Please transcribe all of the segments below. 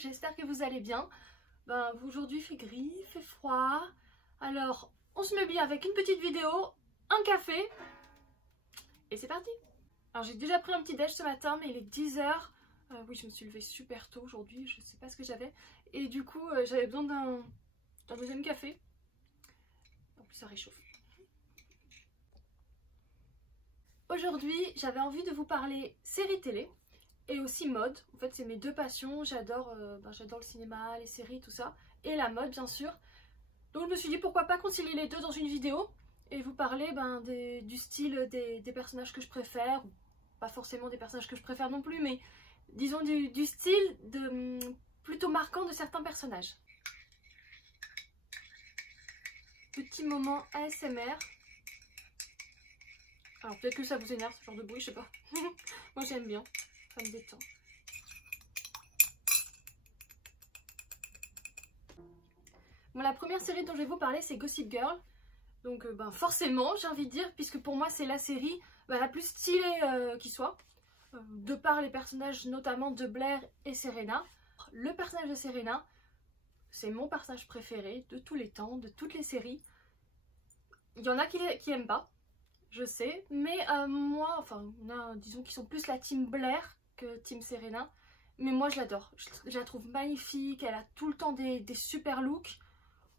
j'espère que vous allez bien. Aujourd'hui il fait gris, il fait froid, alors on se met bien avec une petite vidéo, un café, et c'est parti. Alors j'ai déjà pris un petit déj ce matin, mais il est 10 h. Oui, je me suis levée super tôt aujourd'hui, je sais pas ce que j'avais, et du coup j'avais besoin d'un deuxième café. En plus ça réchauffe. Aujourd'hui j'avais envie de vous parler séries télé et aussi mode. En fait c'est mes deux passions, j'adore le cinéma, les séries, tout ça, et la mode bien sûr. Donc je me suis dit pourquoi pas concilier les deux dans une vidéo et vous parler du style des personnages que je préfère, pas forcément des personnages que je préfère non plus, mais disons du style plutôt marquant de certains personnages. Petit moment ASMR. Alors peut-être que ça vous énerve ce genre de bruit, je sais pas. Moi j'aime bien, ça me détend. Bon, la première série dont je vais vous parler c'est Gossip Girl. Donc forcément j'ai envie de dire, puisque pour moi c'est la série la plus stylée qui soit. De par les personnages notamment de Blair et Serena. Le personnage de Serena, c'est mon personnage préféré de tous les temps, de toutes les séries. Il y en a qui aiment pas, je sais, mais moi, enfin, on a, disons qu'ils sont plus la team Blair que team Serena, mais moi je l'adore, je la trouve magnifique, elle a tout le temps des super looks.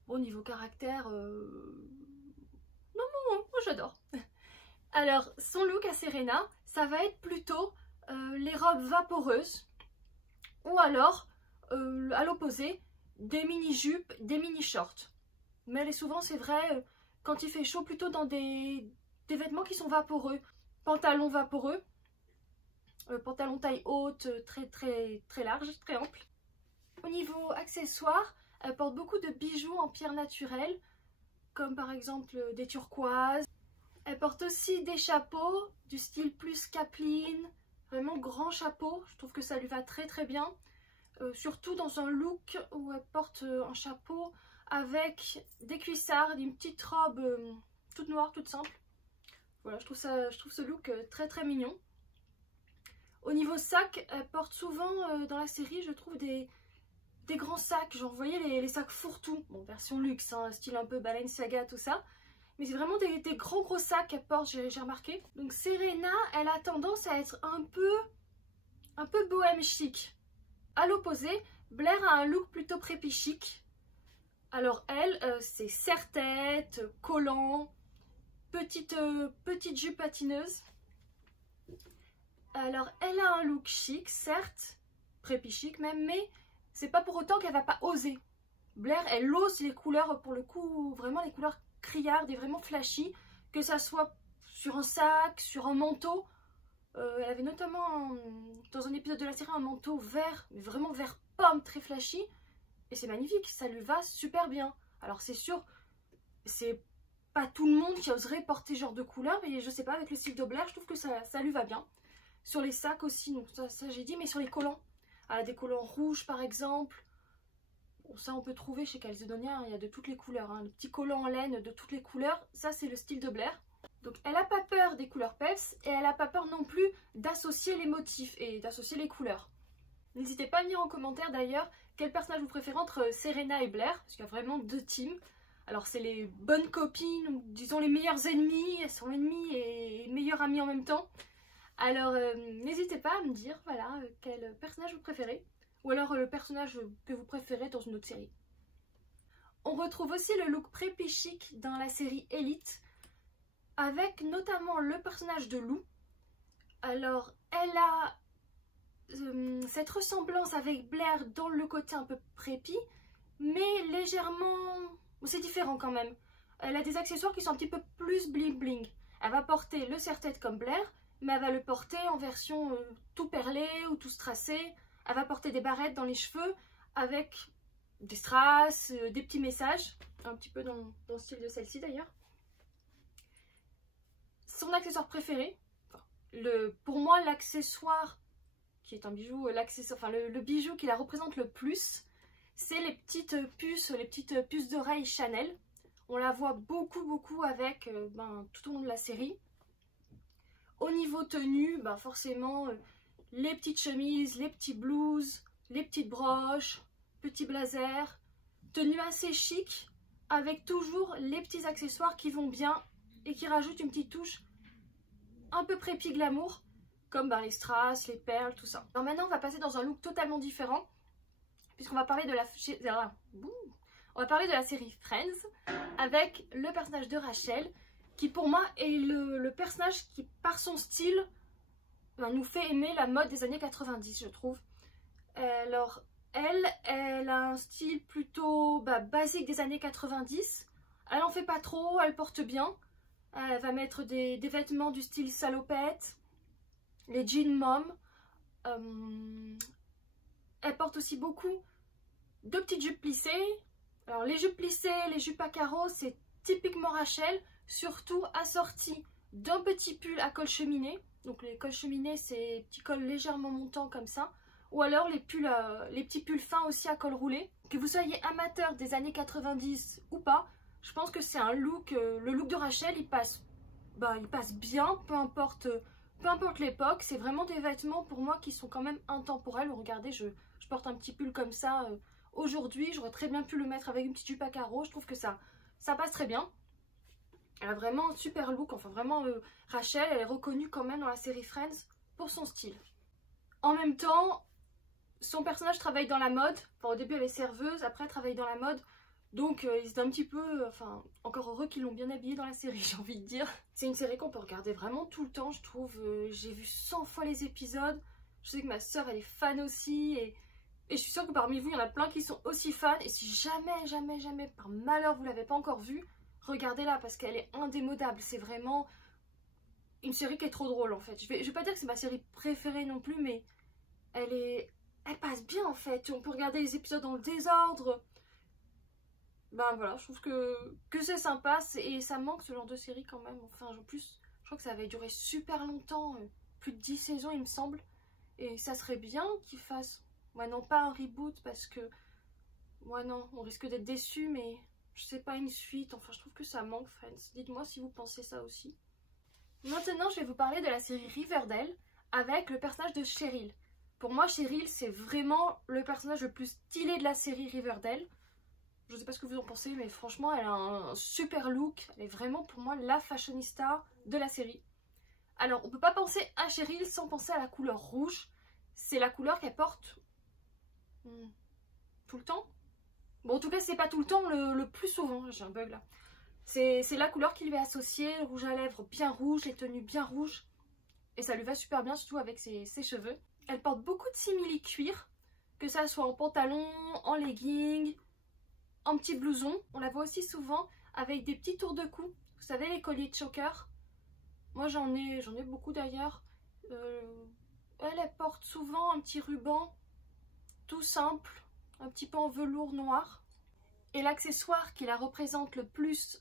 Au niveau caractère, non, moi j'adore. Alors, son look à Serena, ça va être plutôt les robes vaporeuses, ou alors, à l'opposé, des mini-jupes, des mini-shorts. Mais elle est souvent, c'est vrai, quand il fait chaud, plutôt dans des vêtements qui sont vaporeux. Pantalon vaporeux, pantalon taille haute, très large, très ample. Au niveau accessoires, elle porte beaucoup de bijoux en pierre naturelle, comme par exemple des turquoises. Elle porte aussi des chapeaux du style plus Capeline, vraiment grand chapeau, je trouve que ça lui va très bien. Surtout dans un look où elle porte un chapeau avec des cuissardes, une petite robe toute noire, toute simple. Voilà, je trouve ce look très mignon. Au niveau sac, elle porte souvent dans la série, je trouve, des grands sacs, genre vous voyez les sacs fourre-tout, bon version luxe, hein, style un peu Balenciaga, tout ça. Mais c'est vraiment des gros sacs qu'elle porte, j'ai remarqué. Donc Serena, elle a tendance à être un peu bohème chic. À l'opposé, Blair a un look plutôt préppy chic. Alors elle, c'est serre-tête, collant, petite jupe patineuse. Alors elle a un look chic, certes, préppy chic même, mais c'est pas pour autant qu'elle va pas oser. Blair, elle ose les couleurs, pour le coup, vraiment les couleurs criardes et vraiment flashy, que ça soit sur un sac, sur un manteau. Elle avait notamment dans un épisode de la série un manteau vert, mais vraiment vert pomme, très flashy, et c'est magnifique, ça lui va super bien. Alors c'est sûr, c'est pas tout le monde qui oserait porter ce genre de couleur, mais je sais pas, avec le style de Blair, je trouve que ça lui va bien. Sur les sacs aussi, donc ça j'ai dit, mais sur les collants, elle a des collants rouges par exemple. Bon, ça on peut trouver chez Calzedonia, il y a de toutes les couleurs, hein. Le petit collant en laine de toutes les couleurs, ça c'est le style de Blair. Donc elle n'a pas peur des couleurs peps et elle n'a pas peur non plus d'associer les motifs et d'associer les couleurs. N'hésitez pas à me dire en commentaire d'ailleurs quel personnage vous préférez entre Serena et Blair, parce qu'il y a vraiment deux teams. Alors c'est les bonnes copines, ou disons les meilleures ennemies, elles sont ennemies et meilleures amies en même temps. Alors n'hésitez pas à me dire voilà, quel personnage vous préférez, ou alors le personnage que vous préférez dans une autre série. On retrouve aussi le look préppy chic dans la série Elite, avec notamment le personnage de Lou. Alors elle a cette ressemblance avec Blair dans le côté un peu préppy, mais légèrement, c'est différent quand même. Elle a des accessoires qui sont un petit peu plus bling bling. Elle va porter le serre-tête comme Blair, mais elle va le porter en version tout perlé ou tout strassé. Elle va porter des barrettes dans les cheveux avec des strass, des petits messages, un petit peu dans le style de celle-ci d'ailleurs. Son accessoire préféré, pour moi l'accessoire qui est un bijou, le bijou qui la représente le plus, c'est les petites puces d'oreilles Chanel. On la voit beaucoup avec tout au long de la série. Au niveau tenue, forcément les petites chemises, les petits blouses, les petites broches, petits blazers, tenue assez chic, avec toujours les petits accessoires qui vont bien et qui rajoutent une petite touche un peu prépi glamour, comme les strass, les perles, tout ça. Alors maintenant on va passer dans un look totalement différent, puisqu'on va parler de la série Friends, avec le personnage de Rachel, qui pour moi est le personnage qui, par son style, nous fait aimer la mode des années 90, je trouve. Alors, elle a un style plutôt basique des années 90. Elle en fait pas trop, elle porte bien. Elle va mettre des vêtements du style salopette, les jeans mom. Elle porte aussi beaucoup de petites jupes plissées. Alors les jupes plissées, les jupes à carreaux, c'est typiquement Rachel, surtout assorties d'un petit pull à col cheminé. Donc les cols cheminés, c'est des petits cols légèrement montants comme ça. Ou alors les petits pulls fins aussi à col roulé. Que vous soyez amateur des années 90 ou pas, je pense que c'est un look, le look de Rachel, il passe bien, peu importe l'époque. C'est vraiment des vêtements pour moi qui sont quand même intemporels. Regardez, je porte un petit pull comme ça aujourd'hui. J'aurais très bien pu le mettre avec une petite jupe à carreaux. Je trouve que ça passe très bien. Elle a vraiment un super look. Enfin vraiment, Rachel, elle est reconnue quand même dans la série Friends pour son style. En même temps, son personnage travaille dans la mode. Enfin, au début elle est serveuse, après elle travaille dans la mode. Donc c'est un petit peu, encore heureux qu'ils l'ont bien habillée dans la série, j'ai envie de dire. C'est une série qu'on peut regarder vraiment tout le temps, je trouve. J'ai vu 100 fois les épisodes. Je sais que ma soeur elle est fan aussi. Et je suis sûre que parmi vous, il y en a plein qui sont aussi fans. Et si jamais, par malheur, vous ne l'avez pas encore vue, regardez-la parce qu'elle est indémodable. C'est vraiment une série qui est trop drôle en fait. Je vais pas dire que c'est ma série préférée non plus, mais elle passe bien en fait. On peut regarder les épisodes dans le désordre. Voilà, je trouve que c'est sympa et ça manque ce genre de série quand même. Enfin, en plus, je crois que ça avait duré super longtemps, plus de 10 saisons il me semble. Et ça serait bien qu'ils fassent, non pas un reboot parce que, non, on risque d'être déçus, mais je sais pas, une suite. Enfin, je trouve que ça manque, Friends. Dites-moi si vous pensez ça aussi. Maintenant, je vais vous parler de la série Riverdale avec le personnage de Cheryl. Pour moi, Cheryl, c'est vraiment le personnage le plus stylé de la série Riverdale. Je sais pas ce que vous en pensez, mais franchement, elle a un super look. Elle est vraiment pour moi la fashionista de la série. Alors, on peut pas penser à Cheryl sans penser à la couleur rouge. C'est la couleur qu'elle porte tout le temps. Bon, en tout cas, c'est pas tout le temps, le plus souvent. J'ai un bug là. C'est la couleur qui lui est associée. Le rouge à lèvres bien rouge, les tenues bien rouges. Et ça lui va super bien, surtout avec ses cheveux. Elle porte beaucoup de simili-cuir, que ça soit en pantalon, en legging, en petit blouson. On la voit aussi souvent avec des petits tours de cou. Vous savez, les colliers de choker. Moi j'en ai beaucoup d'ailleurs. Elle porte souvent un petit ruban tout simple, un petit peu en velours noir. Et l'accessoire qui la représente le plus,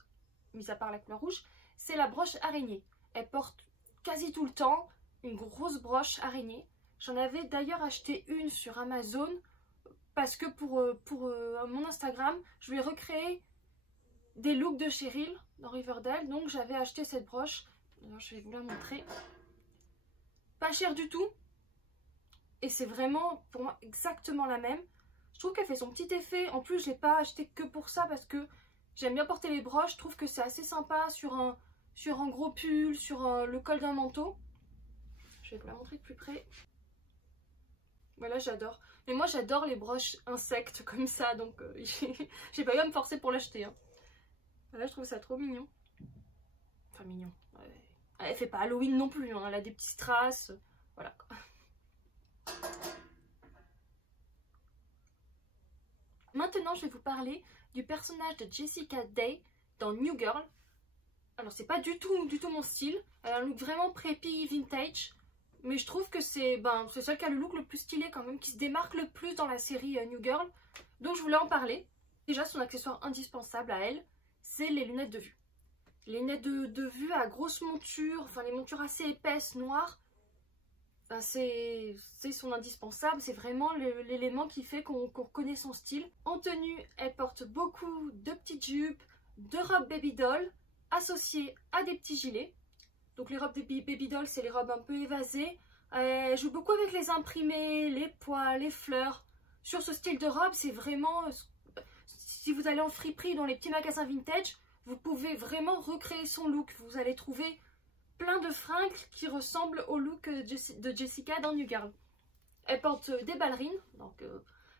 mis à part la couleur rouge, c'est la broche araignée. Elle porte quasi tout le temps une grosse broche araignée. J'en avais d'ailleurs acheté une sur Amazon parce que pour mon Instagram, je vais recréer des looks de Cheryl dans Riverdale. Donc j'avais acheté cette broche. Alors, je vais vous la montrer. Pas cher du tout. Et c'est vraiment pour moi exactement la même. Je trouve qu'elle fait son petit effet. En plus, je l'ai pas acheté que pour ça parce que j'aime bien porter les broches. Je trouve que c'est assez sympa sur un gros pull, sur le col d'un manteau. Je vais vous la montrer de plus près. Voilà, j'adore. Mais moi, j'adore les broches insectes comme ça. Donc, j'ai pas eu à me forcer pour l'acheter. Hein. Voilà, je trouve ça trop mignon. Enfin, mignon. Ouais. Elle fait pas Halloween non plus. Hein. Elle a des petits strass. Voilà. Maintenant, je vais vous parler du personnage de Jessica Day dans New Girl. Alors, c'est pas du tout mon style. Elle a un look vraiment preppy, vintage. Mais je trouve que c'est celle qui a le look le plus stylé quand même, qui se démarque le plus dans la série New Girl. Donc je voulais en parler. Déjà, son accessoire indispensable à elle, c'est les lunettes de vue. Les lunettes de vue à grosse monture, enfin les montures assez épaisses, noires. C'est son indispensable, c'est vraiment l'élément qui fait qu'on reconnaît son style. En tenue, elle porte beaucoup de petites jupes, de robes baby doll, associées à des petits gilets. Donc les robes de baby doll, c'est les robes un peu évasées. Elle joue beaucoup avec les imprimés, les pois, les fleurs. sur ce style de robe, c'est vraiment... Si vous allez en friperie dans les petits magasins vintage, vous pouvez vraiment recréer son look. Vous allez trouver plein de fringues qui ressemblent au look de Jessica dans New Girl. Elle porte des ballerines, donc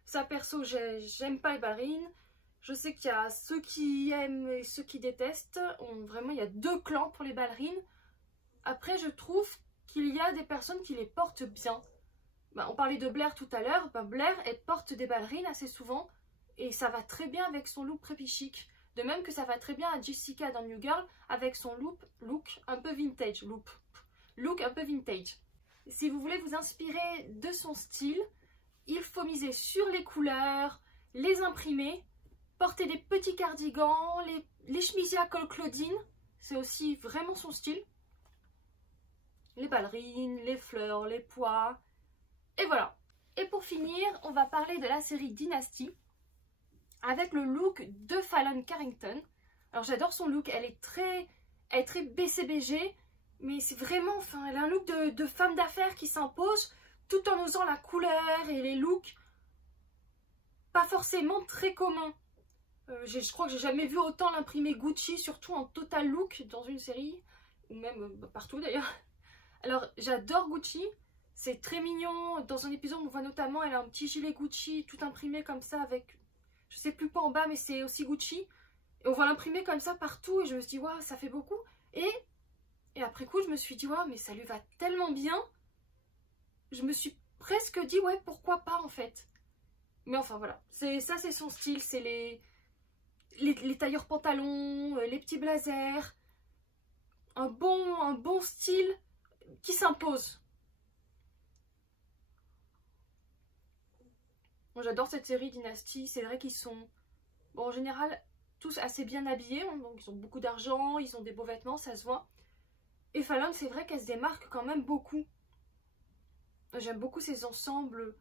ça perso, j'aime pas les ballerines. Je sais qu'il y a ceux qui aiment et ceux qui détestent. Vraiment, il y a deux clans pour les ballerines. Après, je trouve qu'il y a des personnes qui les portent bien. On parlait de Blair tout à l'heure. Blair, elle porte des ballerines assez souvent. Et ça va très bien avec son look préppy chic. De même que ça va très bien à Jessica dans New Girl avec son look un peu vintage. Look un peu vintage. Si vous voulez vous inspirer de son style, il faut miser sur les couleurs, les imprimer, porter des petits cardigans, les chemisiers à col Claudine, c'est aussi vraiment son style. Les ballerines, les fleurs, les pois, et voilà. Et pour finir, on va parler de la série Dynasty, avec le look de Fallon Carrington. Alors j'adore son look, elle est très BCBG, mais c'est vraiment, elle a un look de femme d'affaires qui s'impose, tout en osant la couleur et les looks pas forcément très communs. Je crois que j'ai jamais vu autant l'imprimer Gucci, surtout en total look dans une série, ou même partout d'ailleurs. Alors j'adore Gucci, c'est très mignon. Dans un épisode on voit notamment, elle a un petit gilet Gucci tout imprimé comme ça avec, je sais plus quoi en bas, mais c'est aussi Gucci. Et on voit l'imprimer comme ça partout et je me suis dit waouh, ça fait beaucoup. Et après coup je me suis dit waouh, mais ça lui va tellement bien. Je me suis presque dit ouais, pourquoi pas en fait. Mais enfin voilà, ça c'est son style, c'est les tailleurs pantalons, les petits blazers, un bon style qui s'impose. Bon, j'adore cette série Dynasty, c'est vrai qu'ils sont en général tous assez bien habillés, hein, donc ils ont beaucoup d'argent, ils ont des beaux vêtements, ça se voit. Et Fallon, c'est vrai qu'elle se démarque quand même beaucoup. J'aime beaucoup ces ensembles,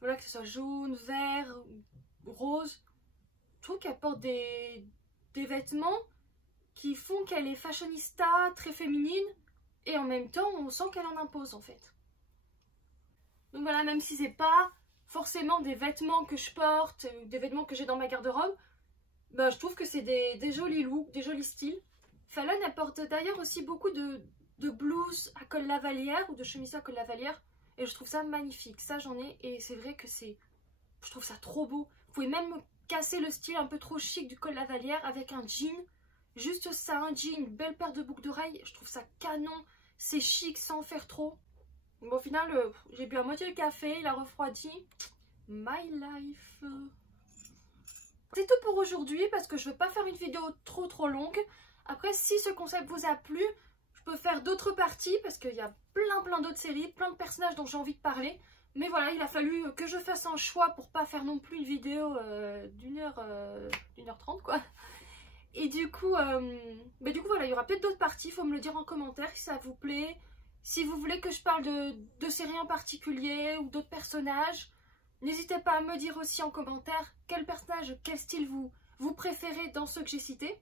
voilà, que ce soit jaune, vert, rose. Je trouve qu'elle porte des vêtements qui font qu'elle est fashionista, très féminine, et en même temps on sent qu'elle en impose en fait. Donc voilà, même si c'est pas forcément des vêtements que je porte, des vêtements que j'ai dans ma garde-robe, je trouve que c'est des jolis looks, des jolis styles. Fallon elle porte d'ailleurs aussi beaucoup de blouses à col lavalière ou de chemises à col lavalière, et je trouve ça magnifique. Ça j'en ai, et c'est vrai que je trouve ça trop beau. Vous pouvez même casser le style un peu trop chic du col lavalière avec un jean, juste ça, un jean, une belle paire de boucles d'oreilles, je trouve ça canon, c'est chic sans faire trop. Bon, au final, j'ai bu à moitié le café, il a refroidi. My life. C'est tout pour aujourd'hui parce que je ne veux pas faire une vidéo trop longue. Après, si ce concept vous a plu, je peux faire d'autres parties parce qu'il y a plein d'autres séries, plein de personnages dont j'ai envie de parler. Mais voilà, il a fallu que je fasse un choix pour pas faire non plus une vidéo d'1h30 quoi. Et du coup, voilà, il y aura peut-être d'autres parties, il faut me le dire en commentaire si ça vous plaît. Si vous voulez que je parle de séries en particulier ou d'autres personnages, n'hésitez pas à me dire aussi en commentaire quel personnage, quel style vous préférez dans ceux que j'ai cités.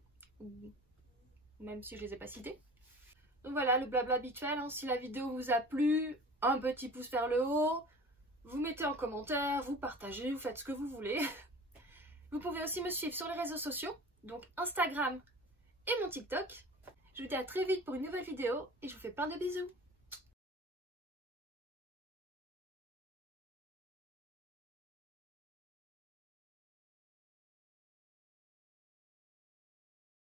Même si je les ai pas cités. Donc voilà, le blabla habituel, hein. Si la vidéo vous a plu, un petit pouce vers le haut. Vous mettez en commentaire, vous partagez, vous faites ce que vous voulez. Vous pouvez aussi me suivre sur les réseaux sociaux, donc Instagram et mon TikTok. Je vous dis à très vite pour une nouvelle vidéo et je vous fais plein de bisous.